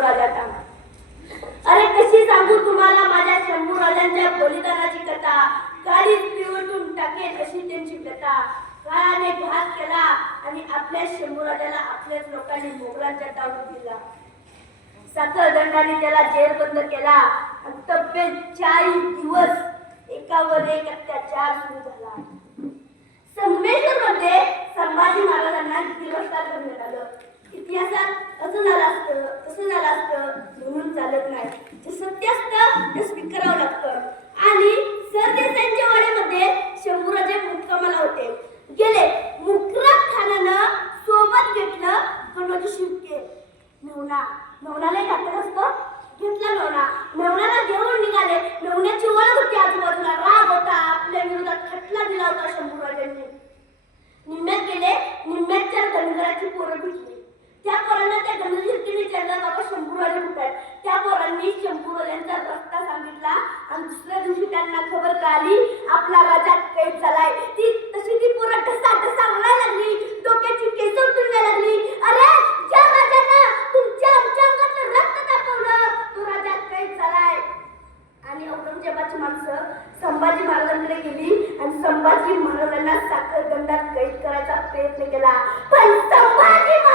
राजाचा. अरे कशी सांगू तुम्हाला माझ्या शंभू राजांच्या बलिदानाची कथा. काळीच पिवटून टाकेल अशी त्यांची व्यथा. काळाने घात केला आणि आपल्या शंभू राजाला आपल्याच लोकांनी मोगलांच्या तावडीत दिला. साखर दंडाने त्याला जेरबंद केला आणि तब्बेत 40 दिवस एकावर एक अत्याचार सुरू झाला. संगमेश्वर मध्ये संभाजी महाराजांना गिरफ्तार करण्यात आलं. इतिहासात असं झालं असतं तसं झालं असतं म्हणून चालत नाही. जे सत्य असतं ते स्वीकारावं लागतं. आणि सरदेसाईंच्या वाड्यामध्ये शंभूराजे मुक्कामाला होते. गेले मुकरब खानानं सोबत घेतलं कणोजी शिर्के मेवणाला घातलं असतं. घेतला मेवणाला घेऊन निघाले. मेवण्याची ओळख होती, आजूबाजूला राग होता, आपल्या विरोधात खटला दिला होता शंभूराजांनी. निम्म्यात गेले, निम्म्याच्या धनगराची पोरं भेटली. त्या पोरांना त्या गणशिर्केने विचारलं, बाबा शंभूराजे कुठे आहेत? त्या पोरांनी शंभूराजांचा रस्ता सांगितला आणि दुसऱ्या दिवशी त्यांना खबर कळाली आपला राजा कैद झालाय. तशी ती पोरं ढसा रडायला लागली, डोक्याची केस उठून लागली. अरे ज्या राजानं तुमच्या आमच्या अंगातलं रक्त तापवलं तो राजा कैद झालाय. आणि औरंगजेबाची माणसं संभाजी महाराजांकडे गेली आणि संभाजी महाराजांना साखर दंडात कैद करायचा प्रयत्न केला. पण संभाजी महाराज